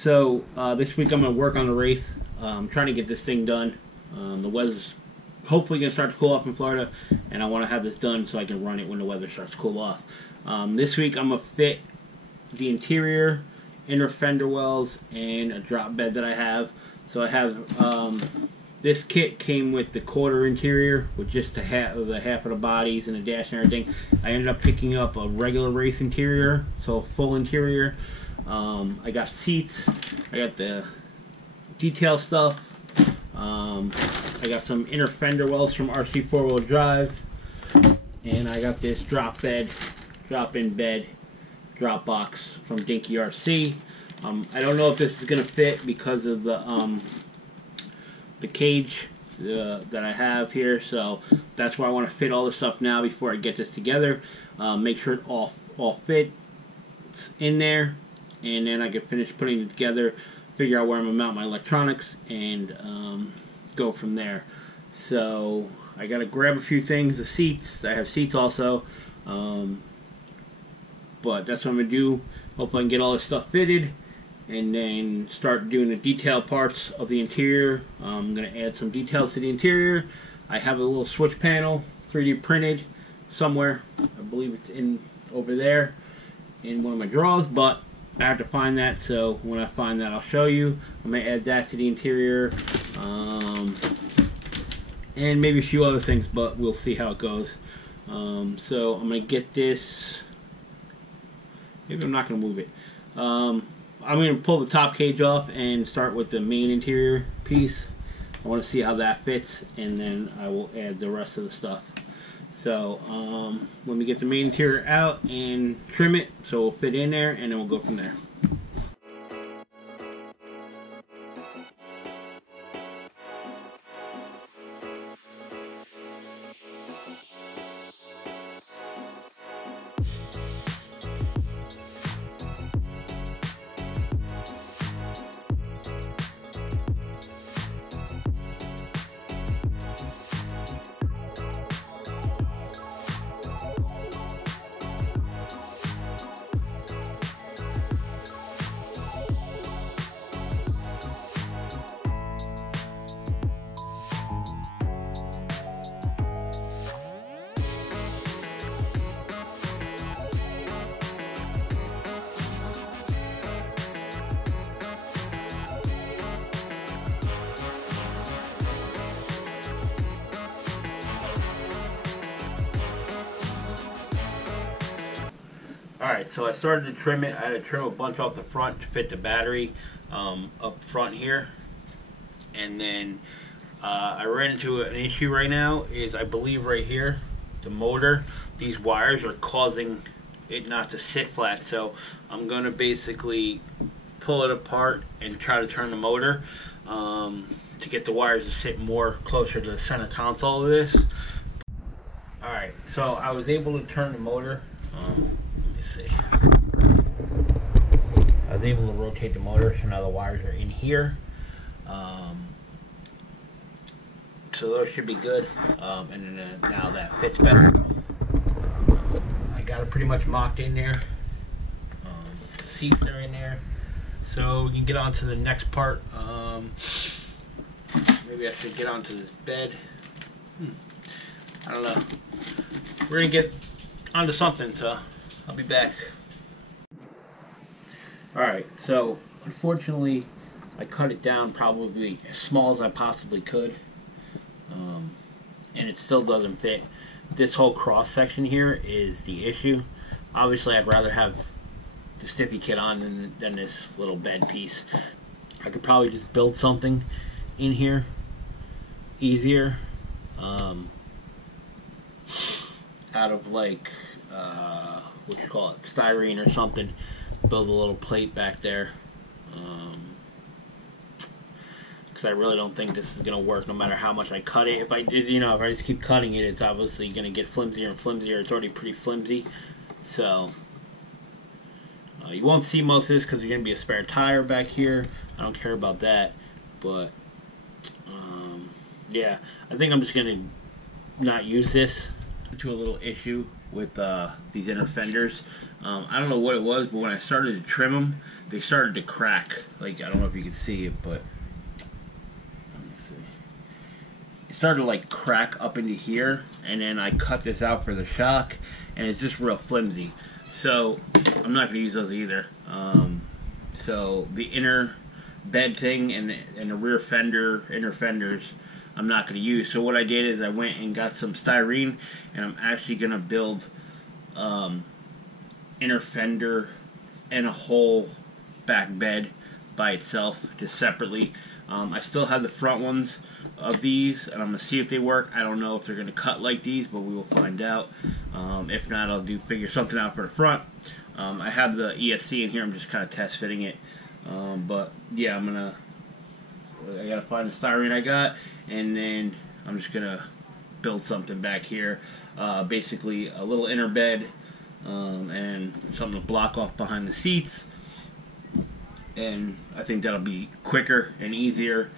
So this week I'm going to work on the Wraith. I'm trying to get this thing done. The weather's hopefully going to start to cool off in Florida, and I want to have this done so I can run it when the weather starts to cool off. This week I'm going to fit the interior, inner fender wells, and a drop bed that I have. So I have this kit came with the quarter interior with just the half of the bodies and the dash and everything. I ended up picking up a regular Wraith interior, so a full interior. I got seats, I got the detail stuff, I got some inner fender wells from RC 4-wheel drive, and I got this drop-in bed, drop box from Dinky RC. I don't know if this is going to fit because of the cage that I have here, so that's why I want to fit all this stuff now before I get this together. Make sure it all fits in there, and then I can finish putting it together, figure out where I'm going to mount my electronics, and go from there. So I got to grab a few things, the seats. I have seats also, but that's what I'm going to do. Hopefully I can get all this stuff fitted and then start doing the detail parts of the interior. I'm going to add some details to the interior. I have a little switch panel 3D printed somewhere. I believe it's in over there in one of my drawers, but I have to find that, so when I find that I'll show you. I'm going to add that to the interior, and maybe a few other things, but we'll see how it goes. So I'm going to get this, maybe I'm not going to move it. I'm going to pull the top cage off and start with the main interior piece. I want to see how that fits, and then I will add the rest of the stuff. So let me get the main interior out and trim it so it'll fit in there, and then we'll go from there. Alright, so I started to trim it. I had to trim a bunch off the front to fit the battery up front here. And then I ran into an issue right now is I believe right here, the motor, these wires are causing it not to sit flat. So I'm going to basically pull it apart and try to turn the motor to get the wires to sit more closer to the center console of this. Alright, so I was able to turn the motor. Let me see. I was able to rotate the motor, so now the wires are in here. So those should be good. And then now that fits better. I got it pretty much mocked in there. The seats are in there. So we can get on to the next part. Maybe I should get onto this bed. I don't know. We're going to get onto something, so I'll be back. Alright, so unfortunately I cut it down probably as small as I possibly could, and it still doesn't fit. This whole cross section here is the issue. Obviously I'd rather have the stiffy kit on than this little bed piece. I could probably just build something in here easier, out of like what you call it, styrene or something. Build a little plate back there, because I really don't think this is gonna work no matter how much I cut it. If I did, if I just keep cutting it, it's obviously gonna get flimsier and flimsier. It's already pretty flimsy, so you won't see most of this because there's gonna be a spare tire back here. I don't care about that, but yeah, I think I'm just gonna not use this. To a little issue with these inner fenders. I don't know what it was, but when I started to trim them, they started to crack. Like, I don't know if you can see it, but let me see. It started to like crack up into here, and then I cut this out for the shock, and it's just real flimsy. So I'm not going to use those either. So the inner bed thing and the rear fender, inner fenders, I'm not going to use. So what I did is I went and got some styrene, and I'm actually going to build inner fender and a whole back bed by itself, just separately. I still have the front ones of these, and I'm going to see if they work. I don't know if they're going to cut like these, but we will find out. If not, I'll figure something out for the front. I have the ESC in here. I'm just kind of test fitting it. But yeah, I gotta find the styrene I got, and then I'm just gonna build something back here. Basically a little inner bed, and something to block off behind the seats. And I think that'll be quicker and easier.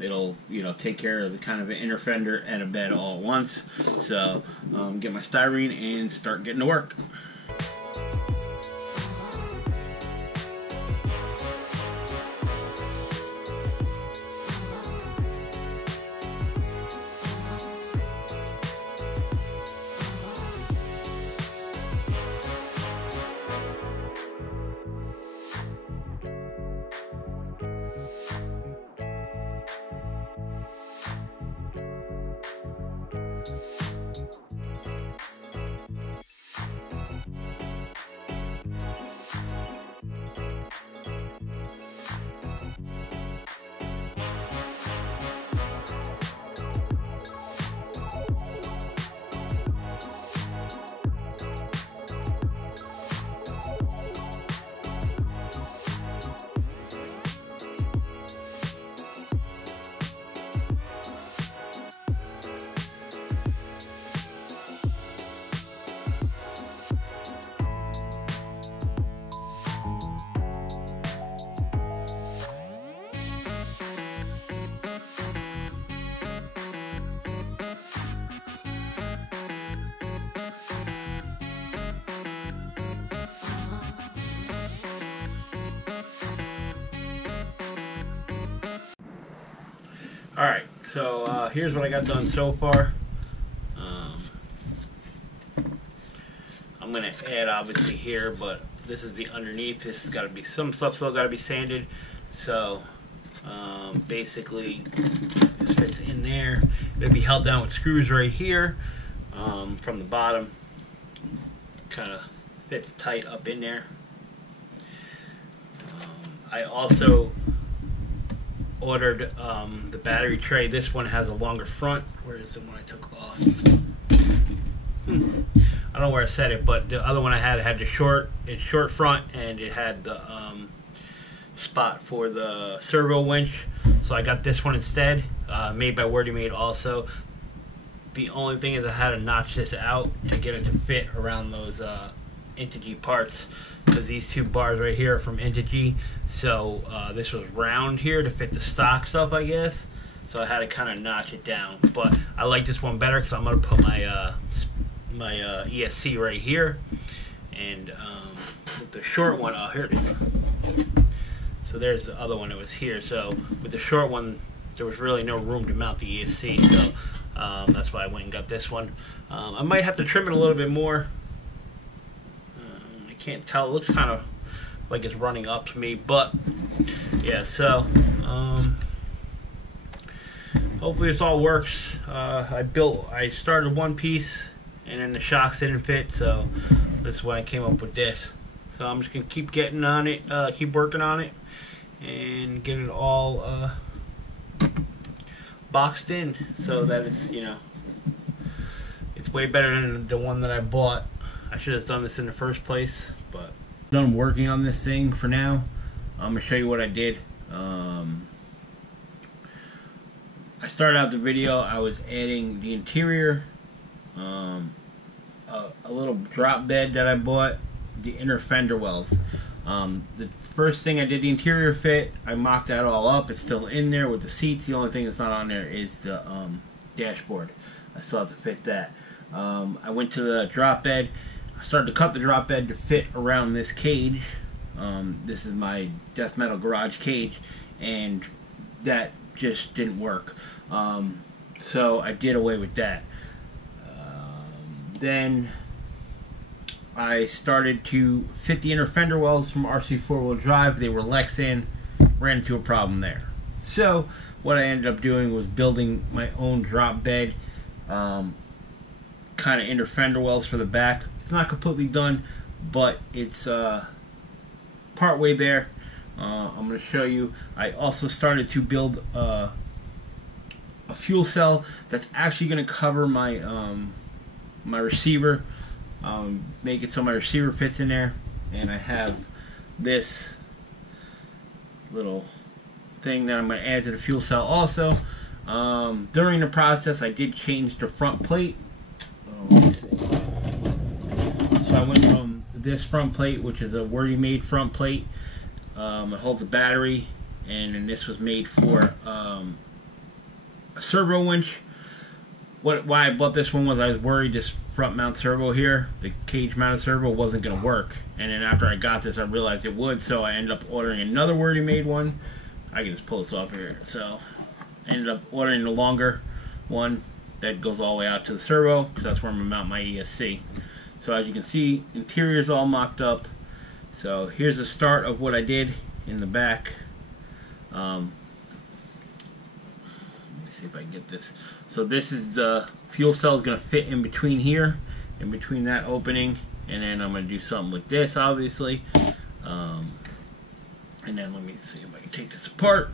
It'll, you know, take care of the kind of an inner fender and a bed all at once. So get my styrene and start getting to work. Alright, so here's what I got done so far. I'm going to add obviously here, but this is the underneath. This has got to be, some stuff still got to be sanded. So basically this fits in there. It'll be held down with screws right here from the bottom. Kind of fits tight up in there. I also ordered the battery tray. This one has a longer front. Where is the one I took off? I don't know where I set it, but the other one I had the short front, and it had the spot for the servo winch. So I got this one instead, made by Wordy Made also. The only thing is I had to notch this out to get it to fit around those Integy parts, because these two bars right here are from Integy. So this was round here to fit the stock stuff, I guess. So I had to kind of notch it down. But I like this one better because I'm going to put my my ESC right here. And with the short one, oh, here it is. So there's the other one that was here. So with the short one, there was really no room to mount the ESC. So that's why I went and got this one. I might have to trim it a little bit more. I can't tell. It looks kind of like it's running up to me, but yeah. So hopefully this all works. I started one piece, and then the shocks didn't fit, so this is why I came up with this. So I'm just gonna keep getting on it, keep working on it, and get it all boxed in so that it's, you know, it's way better than the one that I bought. I should have done this in the first place, but done working on this thing for now. I'm gonna show you what I did. I started out the video, I was adding the interior, a little drop bed that I bought, the inner fender wells. The first thing I did, the interior fit, I mocked that all up. It's still in there with the seats. The only thing that's not on there is the dashboard. I still have to fit that. I went to the drop bed. I started to cut the drop bed to fit around this cage. This is my death metal garage cage, and that just didn't work. So I did away with that. Then I started to fit the inner fender wells from RC 4-wheel drive. They were Lexan. Ran into a problem there. So what I ended up doing was building my own drop bed, kind of inner fender wells for the back. It's not completely done, but it's part way there. I'm going to show you. I also started to build a fuel cell that's actually going to cover my my receiver, make it so my receiver fits in there, and I have this little thing that I'm going to add to the fuel cell also. During the process, I did change the front plate. Let's see. So I went from this front plate, which is a Wordy made front plate. It holds a battery, and then this was made for a servo winch. Why I bought this one was I was worried this front mount servo here, the cage mounted servo, wasn't going to work. And then after I got this, I realized it would, so I ended up ordering another Wordy made one. I can just pull this off here. So I ended up ordering the longer one that goes all the way out to the servo, because that's where I'm going to mount my ESC. So as you can see, interior is all mocked up. So here's the start of what I did in the back. Let me see if I can get this. So this is the fuel cell is going to fit in between here, in between that opening, and then I'm going to do something with this, obviously. And then let me see if I can take this apart.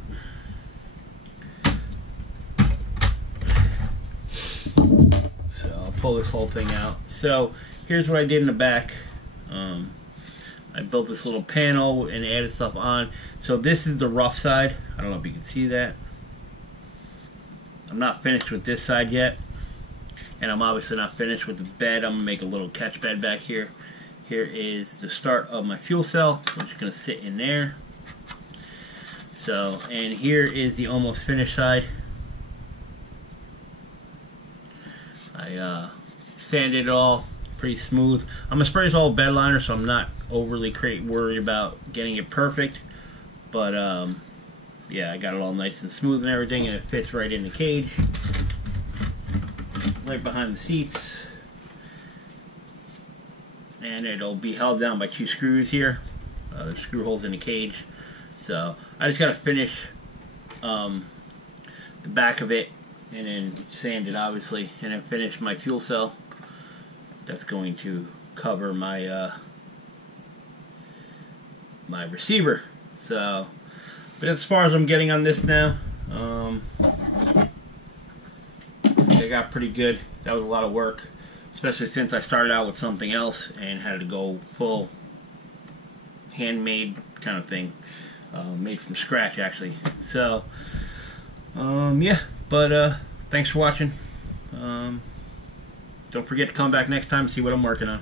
So I'll pull this whole thing out. So here's what I did in the back. I built this little panel and added stuff on. So this is the rough side. I don't know if you can see that. I'm not finished with this side yet, and I'm obviously not finished with the bed. I'm gonna make a little catch bed back here. Here is the start of my fuel cell, which is gonna sit in there. So, and here is the almost finished side. I sanded it all pretty smooth. I'm gonna spray this all with bed liner, so I'm not overly worried about getting it perfect. But yeah, I got it all nice and smooth and everything, and it fits right in the cage, right behind the seats, and it'll be held down by 2 screws here. The screw holes in the cage. So I just got to finish the back of it, and then sand it, obviously, and then finish my fuel cell. That's going to cover my my receiver. So, but as far as I'm getting on this now, they got pretty good. That was a lot of work, especially since I started out with something else and had to go full handmade kind of thing, made from scratch actually. So, yeah. But thanks for watching. Don't forget to come back next time and see what I'm working on.